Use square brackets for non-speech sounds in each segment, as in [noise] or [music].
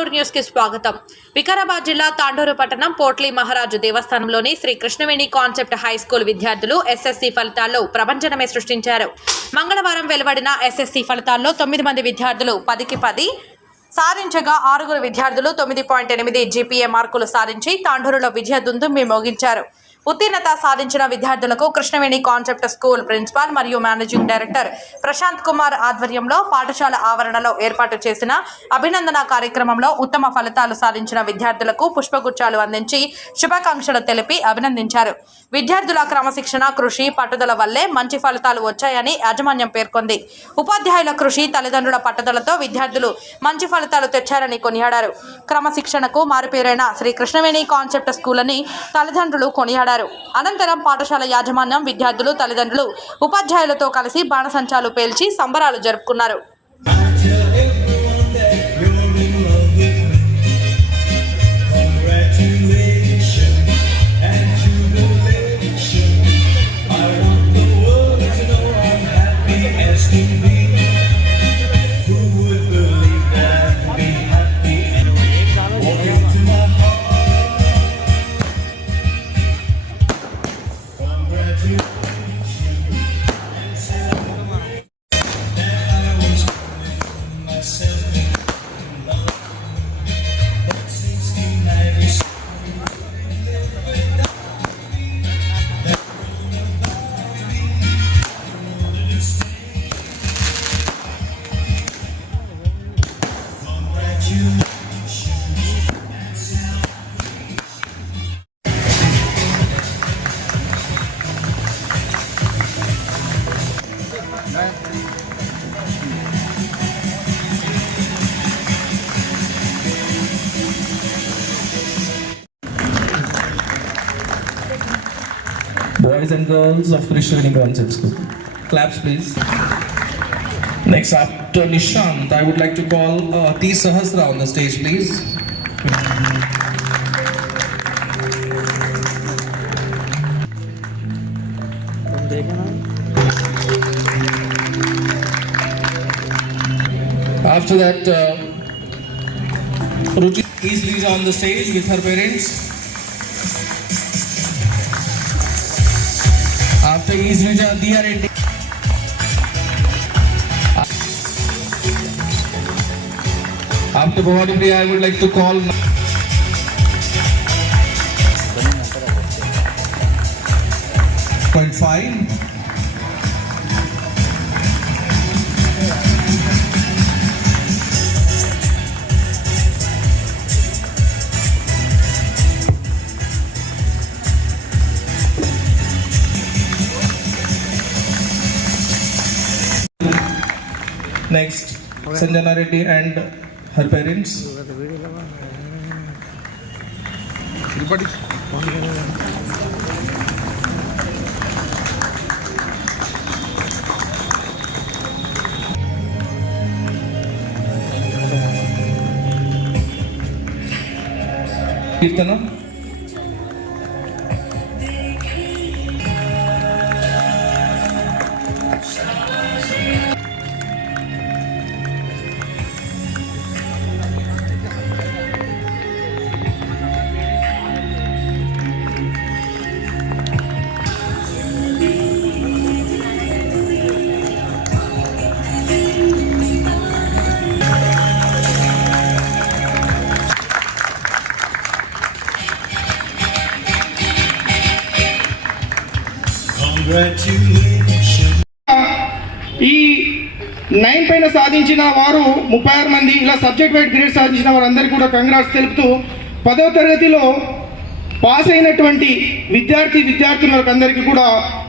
తాండూరు న్యూస్కి స్వాగతం. వికారాబాద్ జిల్లా తాండూరు పట్టణం Potli Maharaju దేవస్థానంలోని Shri Krishnaveni concept high school విద్యార్థులు ఎస్ఎస్సి ఫలితాల్లో ప్రభంజనమే సృష్టించారు. మంగళవారం వెలువడిన ఎస్ఎస్సి ఫలితాల్లో తొమ్మిది మంది విద్యార్థులు పదికి పది సాధించగా ఆరుగురు విద్యార్థులు తొమ్మిది పాయింట్ ఎనిమిది జీపీఏ మార్కులు సాధించి తాండూరులో విజయ దుందుమ్మి మోగించారు. ఉత్తీర్ణత సాధించిన విద్యార్థులకు కృష్ణవేణి కాన్సెప్ట్ స్కూల్ ప్రిన్సిపాల్ మరియు మేనేజింగ్ డైరెక్టర్ ప్రశాంత్ కుమార్ ఆధ్వర్యంలో పాఠశాల ఆవరణలో ఏర్పాటు చేసిన అభినందన కార్యక్రమంలో ఉత్తమ ఫలితాలు సాధించిన విద్యార్థులకు పుష్పగుచ్చాలు అందించి శుభాకాంక్షలు తెలిపి అభినందించారు. విద్యార్థుల క్రమశిక్షణ కృషి పట్టుదల వల్లే మంచి ఫలితాలు వచ్చాయని యాజమాన్యం పేర్కొంది. ఉపాధ్యాయుల కృషి తల్లిదండ్రుల పట్టుదలతో విద్యార్థులు మంచి ఫలితాలు తెచ్చారని కొనియాడారు. క్రమశిక్షణకు మారుపేరైన శ్రీ కృష్ణవేణి కాన్సెప్ట్ స్కూల్ అని తల్లిదండ్రులు కొనియాడారు. అనంతరం పాఠశాల యాజమాన్యం విద్యార్థులు తల్లిదండ్రులు ఉపాధ్యాయులతో కలిసి బాణసంచాలు పేల్చి సంబరాలు జరుపుకున్నారు. And girls of Krishna Concept School. Claps, please. Next, after Nishant, I would like to call uh, T. Sahasra on the stage, please. After that, uh, Ruchi is on the stage with her parents. तेईस में जो दिया rating After voting day, I would like to call. Point five. Sanjana Reddy and her parents. Kirtana. సాధించిన వారు ముప్పై ఆరు మంది ఇలా సబ్జెక్ట్ వైడ్ గ్రేడ్ సాధించిన వారందరికీ కూడా కంగ్రాట్స్ తెలుపుతూ పదవ తరగతిలో పాస్ అయినటువంటి విద్యార్థి విద్యార్థులకు అందరికీ కూడా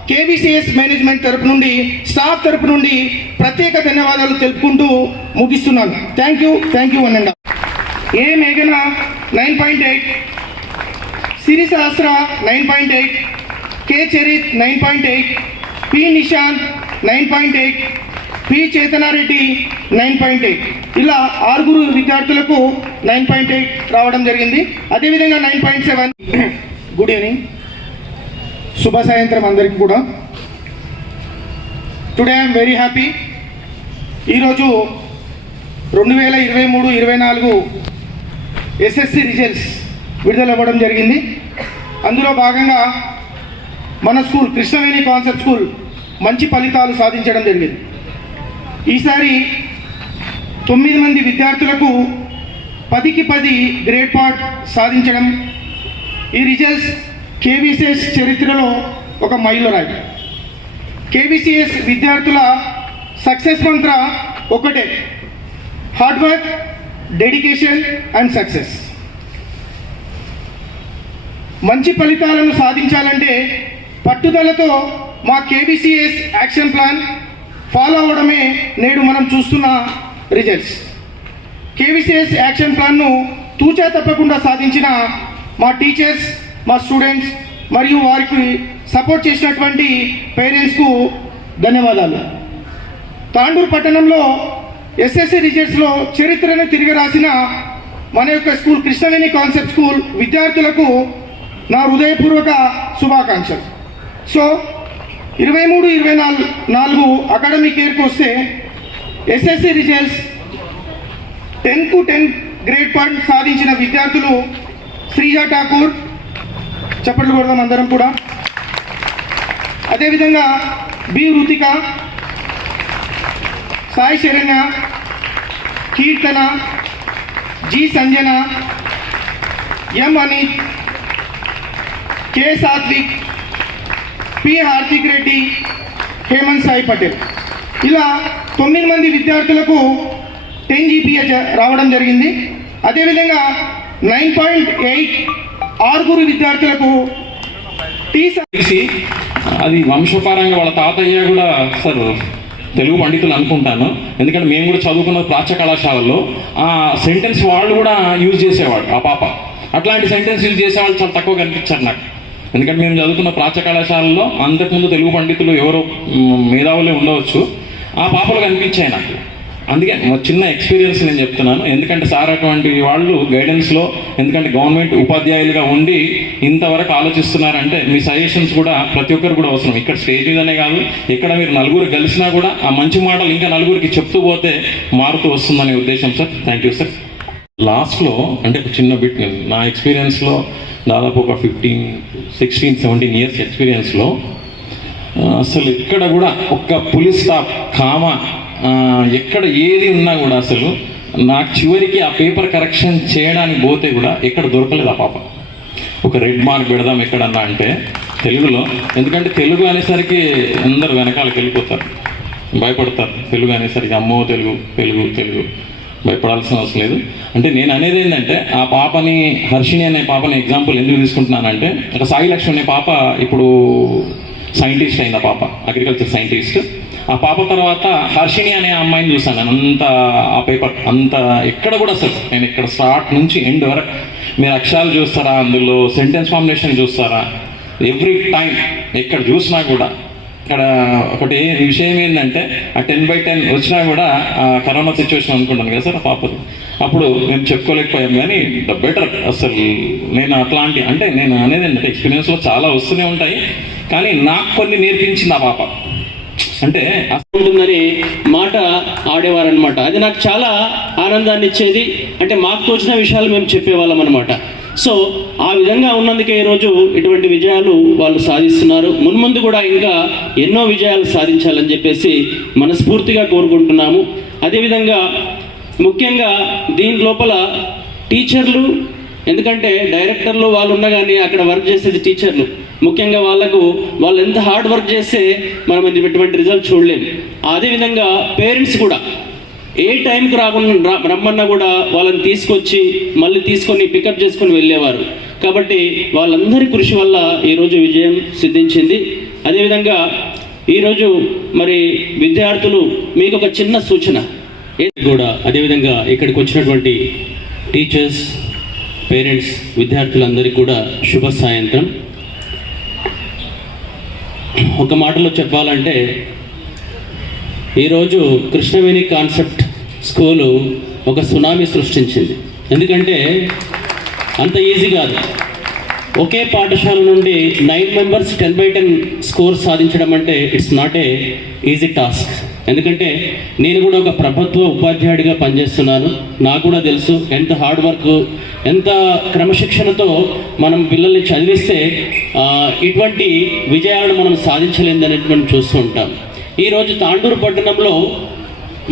కేవీసీఎస్ మేనేజ్మెంట్ తరపు నుండి స్టాఫ్ తరపు నుండి ప్రత్యేక ధన్యవాదాలు తెలుపుకుంటూ ముగిస్తున్నాను. థ్యాంక్ యూ థ్యాంక్ యూ అనండి. ఏ మేఘన nine point eight Siri Sahasra nine point eight K Charith nine point eight P Nishanth nine point eight P Chetana Reddy nine point eight. ఇలా ఆరుగురు విద్యార్థులకు నైన్ పాయింట్ ఎయిట్ రావడం జరిగింది. అదేవిధంగా nine point seven. Good evening శుభ సాయంత్రం అందరికీ కూడా. టుడే ఐఎమ్ వెరీ హ్యాపీ ఈరోజు రెండు వేల ఇరవై మూడు ఇరవై నాలుగు ఎస్ఎస్సి రిజల్ట్స్ విడుదల అవ్వడం జరిగింది. అందులో భాగంగా మన స్కూల్ కృష్ణవేణి కాన్సెప్ట్ స్కూల్ మంచి ఫలితాలు సాధించడం జరిగింది. ఈసారి తొమ్మిది మంది విద్యార్థులకు పదికి పది గ్రేడ్ పార్ట్ సాధించడం. ఈ రిజల్ట్స్ కేవీసీఎస్ చరిత్రలో ఒక మైలురాయి. కేవీసీఎస్ విద్యార్థుల సక్సెస్ మంత్ర ఒకటే. Hard work dedication and success మంచి ఫలితాలను సాధించాలంటే పట్టుదలతో మా కేబీసీఎస్ యాక్షన్ ప్లాన్ ఫాలో అవడమే నేడు మనం చూస్తున్న రిజల్ట్స్ కేవీసీఎస్ యాక్షన్ ప్లాన్ను తూచా తప్పకుండా సాధించిన మా టీచర్స్ మా స్టూడెంట్స్ మరియు వారికి సపోర్ట్ చేసినటువంటి పేరెంట్స్కు ధన్యవాదాలు. తాండూరు పట్టణంలో ఎస్ఎస్సి రిజల్ట్స్లో చరిత్రను తిరిగి రాసిన మన యొక్క స్కూల్ కృష్ణవేణి కాన్సెప్ట్ స్కూల్ విద్యార్థులకు నా హృదయపూర్వక శుభాకాంక్షలు. సో ఇరవై మూడు ఇరవై నాలుగు నాలుగు అకాడమిక్ ఇయర్కి వస్తే ఎస్ఎస్సి రిజల్ట్స్ టెన్కు టెన్ గ్రేడ్ పాయింట్ సాధించిన విద్యార్థులు శ్రీజ ఠాకూర్ చప్పట్లు కొడదాం అందరం కూడా. అదేవిధంగా B Ruthika Sai Saranya Keerthana G Sanjana M Anith K Sathvik P Hardik Reddy Hemanth Sai Patel. ఇలా తొమ్మిది మంది విద్యార్థులకు టెన్ జీపీఏ రావడం జరిగింది. అదేవిధంగా నైన్ పాయింట్ ఎయిట్ ఆరుగురు విద్యార్థులకు టీ అది వంశపారంగా వాళ్ళ తాతయ్య కూడా సార్ తెలుగు పండితులు అనుకుంటాను. ఎందుకంటే మేము కూడా చదువుకున్న ప్రాచ్య కళాశాలలో. ఆ సెంటెన్స్ వాళ్ళు కూడా యూజ్ చేసేవాడు ఆ పాప. అట్లాంటి సెంటెన్స్ యూజ్ చేసేవాళ్ళు చాలా తక్కువ కనిపించారు నాకు. ఎందుకంటే మేము చదువుకున్న ప్రాచ్య కళాశాలలో అంతకుముందు తెలుగు పండితులు ఎవరో మేధావులే ఉండవచ్చు. ఆ పాపలు కనిపించాయి నాకు. అందుకే మా చిన్న ఎక్స్పీరియన్స్ నేను చెప్తున్నాను. ఎందుకంటే సార్ అటువంటి వాళ్ళు గైడెన్స్లో ఎందుకంటే గవర్నమెంట్ ఉపాధ్యాయులుగా ఉండి ఇంతవరకు ఆలోచిస్తున్నారంటే మీ సజెషన్స్ కూడా ప్రతి ఒక్కరు కూడా అవసరం. ఇక్కడ స్టేజ్ మీదనే కాదు ఇక్కడ మీరు నలుగురు కలిసినా కూడా ఆ మంచి మాటలు ఇంకా నలుగురికి చెప్తూ పోతే మారుతూ వస్తుందనే ఉద్దేశం సార్. థ్యాంక్ యూ సార్ లాస్ట్లో అంటే ఒక చిన్న బిట్ నా ఎక్స్పీరియన్స్లో దాదాపు ఒక ఫిఫ్టీన్ సిక్స్టీన్ సెవెంటీన్ ఇయర్స్ ఎక్స్పీరియన్స్లో అసలు ఎక్కడ కూడా ఒక్క పులి స్టాప్ కామ ఎక్కడ ఏది ఉన్నా కూడా అసలు నాకు చివరికి ఆ పేపర్ కరెక్షన్ చేయడానికి పోతే కూడా ఎక్కడ దొరకలేదు ఆ పాప. ఒక రెడ్ మార్క్ పెడదాం ఎక్కడన్నా అంటే తెలుగులో. ఎందుకంటే తెలుగు అనేసరికి అందరు వెనకాలకి వెళ్ళిపోతారు. భయపడతారు. తెలుగు అనేసరికి అమ్మో తెలుగు తెలుగు తెలుగు. భయపడాల్సిన అవసరం లేదు. అంటే నేను అనేది ఏంటంటే ఆ పాపని హర్షిణి అనే పాపని ఎగ్జాంపుల్ ఎందుకు తీసుకుంటున్నానంటే ఒక సాయి లక్ష్మి అనే పాప ఇప్పుడు సైంటిస్ట్ అయింది ఆ పాప అగ్రికల్చర్ సైంటిస్ట్ ఆ పాప తర్వాత హర్షిణి అనే అమ్మాయిని చూసాను నేను అంత ఆ పేపర్ అంత ఎక్కడ కూడా అసలు నేను ఇక్కడ స్టార్ట్ నుంచి ఎండ్ వరకు. మీరు అక్షరాలు చూస్తారా అందులో సెంటెన్స్ ఫార్ములేషన్ చూస్తారా? ఎవ్రీ టైం ఎక్కడ చూసినా కూడా. ఇక్కడ ఒకటి విషయం ఏంటంటే ఆ టెన్ బై టెన్ వచ్చినా కూడా ఆ కరోనా సిచ్యువేషన్ అనుకుంటాను కదా సార్ ఆ పాపలు అప్పుడు మేము చెప్పుకోలేకపోయాం కానీ ద బెటర్ అసలు నేను అట్లాంటి అంటే నేను అనేది ఏంటంటే ఎక్స్పీరియన్స్లో చాలా వస్తూనే ఉంటాయి. కానీ నాకు కొన్ని నేర్పించింది ఆ పాప. అంటే అసలు ఉంటుందని మాట ఆడేవారనమాట అది నాకు చాలా ఆనందాన్ని ఇచ్చేది అంటే మాకు తోచిన విషయాలు మేము చెప్పేవాళ్ళం అనమాట సో ఆ విధంగా ఉన్నందుకే ఈరోజు ఇటువంటి విజయాలు వాళ్ళు సాధిస్తున్నారు. మున్ముందు కూడా ఇంకా ఎన్నో విజయాలు సాధించాలని చెప్పేసి మనస్ఫూర్తిగా కోరుకుంటున్నాము. అదేవిధంగా ముఖ్యంగా దీని లోపల టీచర్లు ఎందుకంటే డైరెక్టర్లు వాళ్ళు ఉన్నా కానీ అక్కడ వర్క్ చేసేది టీచర్లు. ముఖ్యంగా వాళ్ళకు వాళ్ళు ఎంత హార్డ్ వర్క్ చేస్తే మనం ఇటువంటి రిజల్ట్ చూడలేము అదేవిధంగా పేరెంట్స్ కూడా ఏ టైంకి రాకుండా రమ్మన్నా కూడా వాళ్ళని తీసుకొచ్చి మళ్ళీ తీసుకొని పికప్ చేసుకొని వెళ్ళేవారు. కాబట్టి వాళ్ళందరి కృషి వల్ల ఈరోజు విజయం సిద్ధించింది. అదేవిధంగా ఈరోజు మరి విద్యార్థులు మీకు ఒక చిన్న సూచన. ఏది కూడా అదేవిధంగా ఇక్కడికి వచ్చినటువంటి టీచర్స్ పేరెంట్స్ విద్యార్థులందరికీ కూడా శుభ సాయంత్రం. ఒక మాటలో చెప్పాలంటే ఈరోజు కృష్ణవేణి కాన్సెప్ట్ స్కూలు ఒక సునామీ సృష్టించింది. ఎందుకంటే అంత ఈజీ కాదు. ఒకే పాఠశాల నుండి nine members ten by ten score సాధించడం అంటే it's not a easy task. ఎందుకంటే నేను కూడా ఒక ప్రభుత్వ ఉపాధ్యాయుడిగా పనిచేస్తున్నాను. నాకు కూడా తెలుసు ఎంత హార్డ్ వర్క్ ఎంత క్రమశిక్షణతో మనం పిల్లల్ని చదివిస్తే ఇటువంటి విజయాలను మనం సాధించలేదని మనం చూస్తూ ఉంటాం. ఈరోజు తాండూరు పట్టణంలో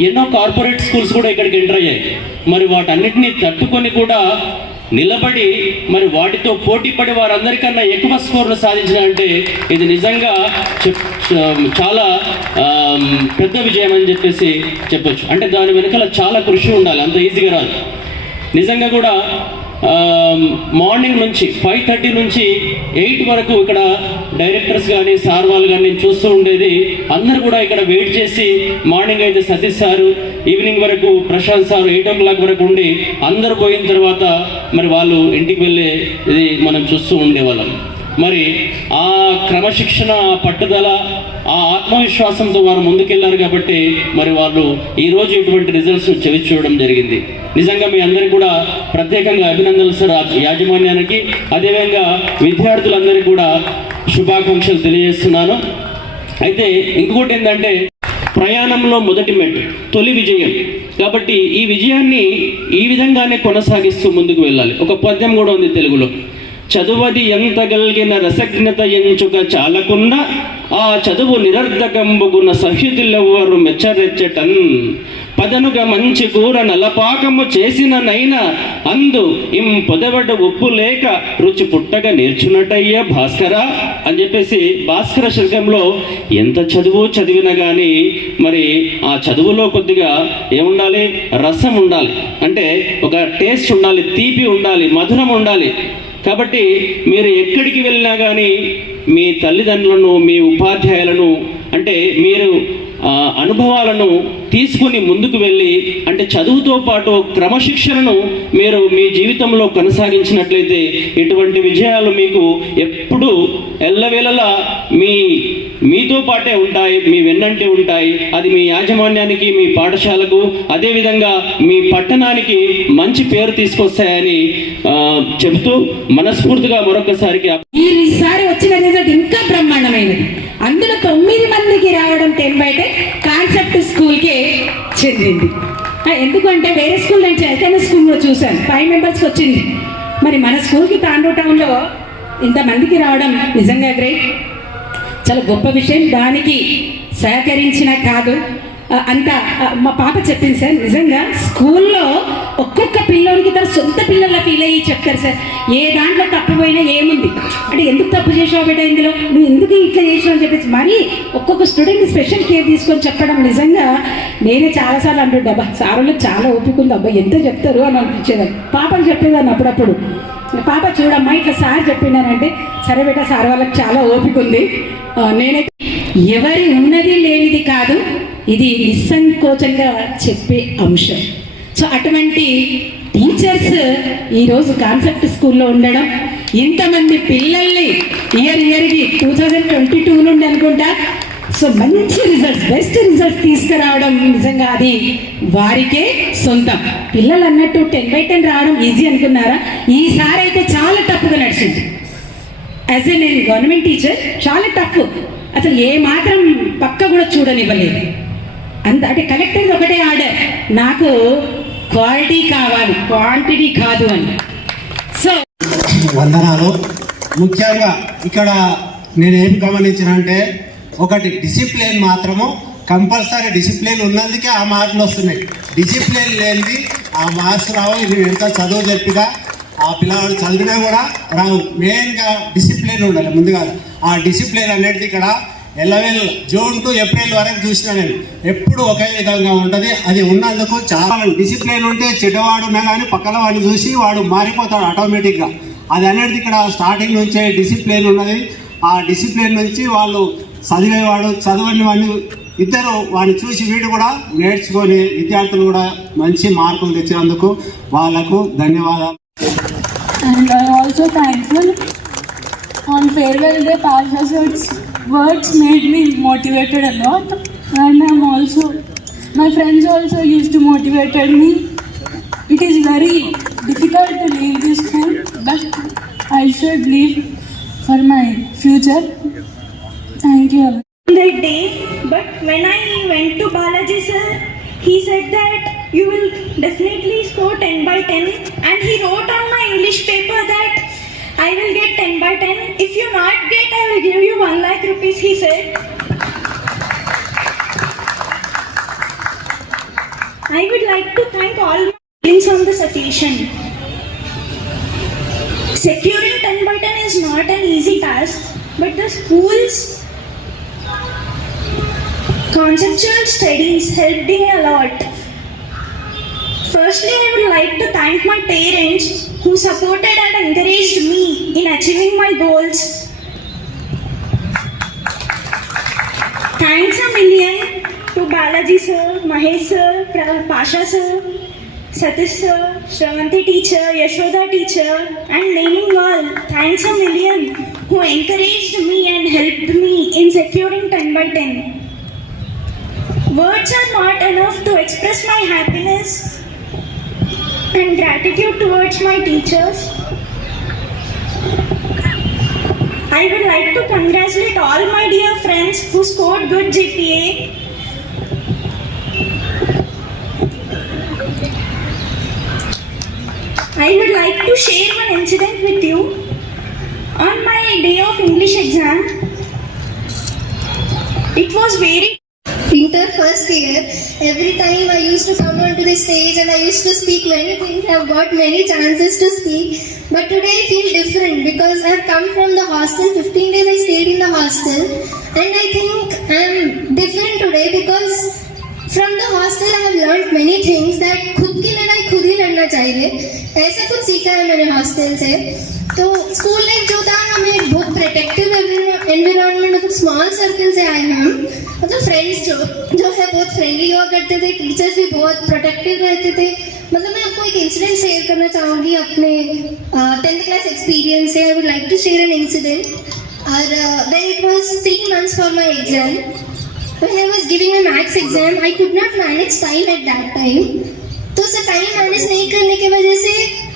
ఎన్నో కార్పొరేట్ స్కూల్స్ కూడా ఇక్కడికి ఎంటర్ అయ్యాయి. మరి వాటన్నిటిని తట్టుకొని కూడా నిలబడి మరి వాటితో పోటీ పడి వారందరికన్నా ఎక్కువ స్కోర్లు సాధించిన అంటే ఇది నిజంగా చెప్ చాలా పెద్ద విజయం అని చెప్పేసి చెప్పొచ్చు. అంటే దాని వెనకాల చాలా కృషి ఉండాలి. అంత ఈజీగా రాదు. నిజంగా కూడా మార్నింగ్ నుంచి ఫైవ్ థర్టీ నుంచి ఎయిట్ వరకు ఇక్కడ డైరెక్టర్స్ కానీ సార్ వాళ్ళు కానీ నేను చూస్తూ ఉండేది. అందరు కూడా ఇక్కడ వెయిట్ చేసి మార్నింగ్ అయితే సతీష్ సారు ఈవినింగ్ వరకు Prashanth sir eight o'clock వరకు ఉండి అందరు పోయిన తర్వాత మరి వాళ్ళు ఇంటికి వెళ్ళే ఇది మనం చూస్తూ ఉండేవాళ్ళం. మరి ఆ క్రమశిక్షణ ఆ పట్టుదల ఆ ఆత్మవిశ్వాసంతో వారు ముందుకెళ్ళారు కాబట్టి మరి వాళ్ళు ఈరోజు ఇటువంటి రిజల్ట్స్ చవి చూడడం జరిగింది. నిజంగా మీ అందరికీ కూడా ప్రత్యేకంగా అభినందనలు సార్ యాజమాన్యానికి. అదేవిధంగా విద్యార్థులందరికీ కూడా శుభాకాంక్షలు తెలియజేస్తున్నాను. అయితే ఇంకొకటి ఏంటంటే ప్రయాణంలో మొదటి మెట్టు తొలి విజయం. కాబట్టి ఈ విజయాన్ని ఈ విధంగానే కొనసాగిస్తూ ముందుకు వెళ్ళాలి. ఒక పద్యం కూడా ఉంది తెలుగులో. చదువది ఎంత గలిగిన రసజ్ఞత ఎంచుక చాలకున్న ఆ చదువు నిరర్ధకంబుగున సహ్యుతులెవ్వరు మెచ్చరెచ్చటన్. పదనుగా మంచి కూర నలపాకము చేసిన నైనా అందు ఇం పొదవడ ఉప్పు లేక రుచి పుట్టగా నేర్చున్నట్టయ్యా భాస్కర. అని చెప్పేసి భాస్కర శతకంలో ఎంత చదువు చదివినా కానీ మరి ఆ చదువులో కొద్దిగా ఏముండాలి? రసం ఉండాలి. అంటే ఒక టేస్ట్ ఉండాలి తీపి ఉండాలి మధురం ఉండాలి. కాబట్టి మీరు ఎక్కడికి వెళ్ళినా కానీ మీ తల్లిదండ్రులను మీ ఉపాధ్యాయులను అంటే మీరు అనుభవాలను తీసుకుని ముందుకు వెళ్ళి అంటే చదువుతో పాటు క్రమశిక్షణను మీరు మీ జీవితంలో కొనసాగించినట్లయితే ఇటువంటి విజయాలు మీకు ఎప్పుడూ ఎల్లవేళలా మీ మీతో పాటే ఉంటాయి మీ వెన్నంటే ఉంటాయి. అది మీ యాజమాన్యానికి మీ పాఠశాలకు అదేవిధంగా మీ పట్టణానికి మంచి పేరు తీసుకొస్తాయని చెబుతూ మనస్ఫూర్తిగా మరొకసారికి ఈసారి వచ్చిన రిజల్ట్ ఇంకా బ్రహ్మాండమైనది. అందులో తొమ్మిది మందికి రావడం చెందింది ఎందుకంటే వేరే స్కూల్ నేను చైతన్య స్కూల్లో చూశాను. ఫైవ్ మెంబర్స్కి వచ్చింది. మరి మన స్కూల్కి తాండూ టౌన్లో ఇంతమందికి రావడం నిజంగా గ్రేట్ చాలా గొప్ప విషయం. దానికి సహకరించిన కాదు. అంత మా పాప చెప్పింది సార్ నిజంగా స్కూల్లో పిల్లల చెప్తారు సార్? ఏ దాంట్లో తప్పిపోయినా ఏముంది? అంటే ఎందుకు తప్పు చేసావు బిడ్డ ఇందులో? నువ్వు ఎందుకు ఇట్లా చేసావు అని చెప్పేసి మరీ ఒక్కొక్క స్టూడెంట్ స్పెషల్ కేర్ తీసుకొని చెప్పడం నిజంగా నేనే చాలాసార్లు అంటుండే అబ్బా సారులకు చాలా ఓపిక అబ్బా ఎంత చెప్తారు? అని అనిపించేదాన్ని. పాపకు చెప్పేదాన్ని అప్పుడప్పుడు. పాప చూడమ్మా ఇట్లా సార్ చెప్పిండానంటే సరే బిడ్డ సార్ వాళ్ళకి చాలా ఓపిక ఉంది నేనైతే ఎవరి ఉన్నది లేనిది కాదు ఇది నిస్సంకోచంగా చెప్పే అంశం. సో అటువంటి టీచర్స్ ఈరోజు కాన్సెప్ట్ స్కూల్లో ఉండడం ఇంతమంది పిల్లల్ని ఇయర్ ఇయర్కి టూ థౌజండ్ ట్వంటీ టూ నుండి అనుకుంటా సో మంచి రిజల్ట్స్ బెస్ట్ రిజల్ట్స్ తీసుకురావడం నిజంగా అది వారికే సొంతం. పిల్లలు అన్నట్టు టెన్ బై టెన్ రావడం ఈజీ అనుకున్నారా? ఈసారి అయితే చాలా టఫ్గా నడిచింది. యాజ్ ఏ నేను గవర్నమెంట్ టీచర్ చాలా టఫ్ అసలు ఏ మాత్రం పక్క కూడా చూడనివ్వలేదు. అంత అంటే కలెక్టర్ ఒకటే ఆర్డర్ నాకు క్వాలిటీ కావాలి క్వాంటిటీ కాదు అని. సో వందనాలు. ముఖ్యంగా ఇక్కడ నేనేం గమనించినంటే ఒకటి డిసిప్లిన్ మాత్రము. కంపల్సరీ డిసిప్లిన్ ఉన్నందుకే ఆ మార్కులు వస్తున్నాయి. డిసిప్లిన్ లేనిది ఆ మార్క్స్ రావు ఇది ఎంత చదువు చెప్పిగా ఆ పిల్లవాడు చదివినా కూడా రావు. మెయిన్గా డిసిప్లిన్ ఉండాలి ముందుగా ఆ డిసిప్లిన్ అనేది ఇక్కడ ఎల్లవేళ జూన్ టు ఏప్రిల్ వరకు చూసిన నేను. ఎప్పుడు ఒకే విధంగా ఉంటుంది. అది ఉన్నందుకు చాలా డిసిప్లిన్ ఉంటే చెడ్డవాడు ఉన్నా కానీ పక్కన వాడిని చూసి వాడు మారిపోతాడు ఆటోమేటిక్గా. అది అనేది ఇక్కడ స్టార్టింగ్ నుంచే డిసిప్లిన్ ఉన్నది. ఆ డిసిప్లిన్ నుంచి వాళ్ళు చదివేవాడు చదవని వాడిని ఇద్దరు వాడిని చూసి వీడు కూడా నేర్చుకొని విద్యార్థులు కూడా మంచి మార్కులు తెచ్చినందుకు వాళ్ళకు ధన్యవాదాలు. And I'm also thankful. On farewell day, words made me motivated a lot, and I'm also my friends also used to motivated me. It is very difficult to leave this school, but I should leave for my future. Thank you. that day, but when I went to Balaji sir, he said that you will definitely score 10 by 10 and he wrote on my English paper that I will get 10 by 10. If you not get, I will give you 1 lakh rupees, he said. I would like to thank all my feelings on this occasion. Securing 10 by 10 is not an easy task, but the school's conceptual studies helped me a lot. Firstly, I would like to thank my parents who supported and encouraged me in achieving my goals. Thanks a million to Balaji sir, Mahesh sir, Pasha sir, Satish sir, Shravanti teacher, Yashoda teacher, and naming all, thanks a million who encouraged me and helped me in securing 10 by 10. Words are not enough to express my happiness and gratitude towards my teachers. I would like to congratulate all my dear friends who scored good GPA. I would like to share one incident with you. On my day of English exam, it was very first year, every time I used to come onto the stage and I used to speak many things, I've got many chances to speak. But today I feel different because I've come from the hostel, 15 days I stayed in the hostel. And I think I'm different today because from the hostel I have learned many things that खुद की लड़ाई खुद ही लड़ना चाहिए ऐसा कुछ सीखा है मैंने हॉस्टल से तो स्कूल लाइफ जो था हमें बहुत प्रोटेक्टिव एनवायरनमेंट मतलब स्मॉल सर्कल से आए हैं हम। मतलब फ्रेंड्स जो जो है बहुत फ्रेंडली हुआ करते थे टीचर्स भी बहुत प्रोटेक्टिव रहते थे। मतलब मैं आपको एक इंसिडेंट शेयर करना चाहूँगी अपने टेंथ क्लास एक्सपीरियंस से। I would like to share an incident और when it was three months for my exam When I was giving my maths exam, I could not manage time at that time. तो उसे time manage नहीं करने की वजह से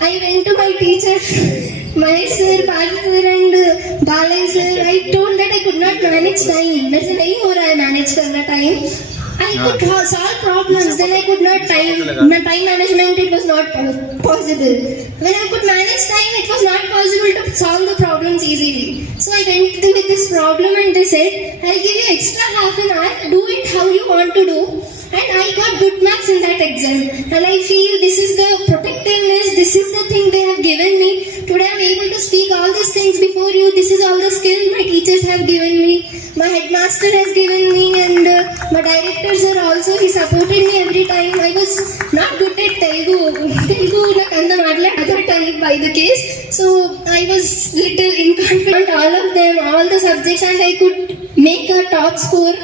I went to my teacher My sir, Bharat and Balay sir, I told that I could not manage time. That's the time I managed the time. I could solve problems, then I could not time. My time management, it was not possible. When I could manage time, it was not possible to solve the problems easily. So I went with this problem and they said, I'll give you extra half an hour, do it how you want to do And I got good marks in that exam. And I feel this is the protectiveness, this is the thing they have given me. Today I'm able to speak all these things before you. This is all the skill my teachers have given me. My headmaster has given me and uh, my directors are also, he supported me every time. I was not good at Telugu. [laughs] Telugu నాకు అంత మాట్లాడ other tongue by the case. So I was little inconfident all of them, all the subjects and I could make a top score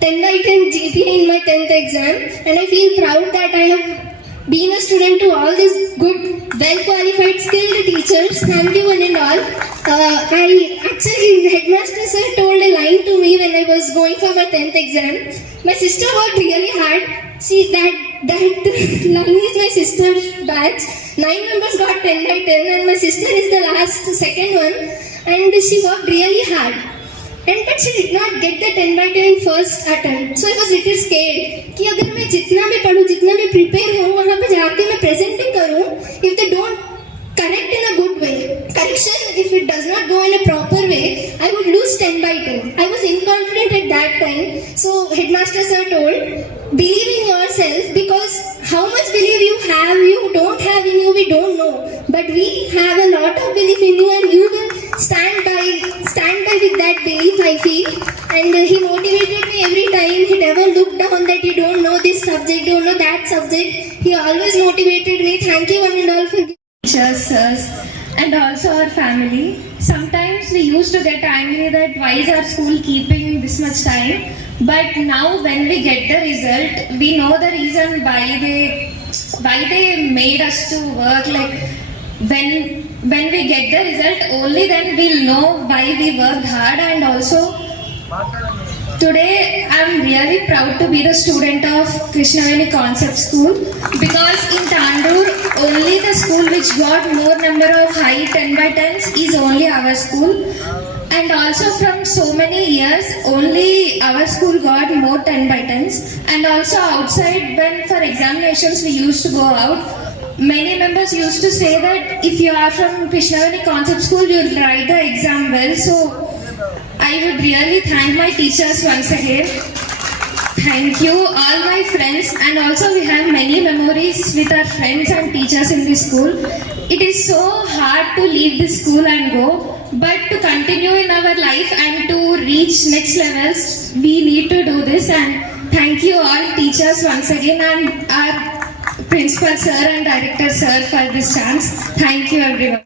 10 by 10 GPA in my 10th exam and I feel proud that I have been a student to all these good, well qualified, skilled teachers. Thank you one and all. Uh, I actually, headmaster sir told a line to me when I was going for my 10th exam. My sister worked really hard. See that that [laughs] line is my sister's batch. Nine members got 10 by 10 and my sister is the last second one and she worked really hard. But she did not get the 10 by 10 first attempt so I was little scared कि अगर मैं जितना भी पढूं जितना भी prepare हूँ वहाँ पे जाके मैं प्रेजेंटिंग करूँ if they don't correct in a good way correction if it does not go in a proper way i would lose 10 by 10 i was inconfident at that time so headmaster sir told believe in yourself because how much belief you have you don't have in you we don't know but we have a lot of belief in you and you will stand by stand by with that belief i feel. And he motivated me every time. He never looked down that you don't know this subject don't know that subject. He always motivated me. Thank you one and all for teachers, sirs, and also our family. Sometimes we used to get angry that why is our school keeping this much time? But now when we get the result, we know the reason why they why they made us to work. Like when when we get the result only then we'll know why we worked hard and also Today, I'm really proud to be the student of Krishnaveni Concept School because in Tandur, only the school which got more number of high 10 by 10s is only our school. And also from so many years, only our school got more 10 by 10s. And also outside, when for examinations we used to go out, many members used to say that if you are from Krishnavani Concept School, you'll write the exam well. So I would really thank my teachers once again. Thank you, all my friends, and also we have many memories with our friends and teachers in this school. It is so hard to leave this school and go, but to continue in our life and to reach next levels, we need to do this. And thank you, all teachers, once again, and our principal sir and director sir for this chance. Thank you, everyone.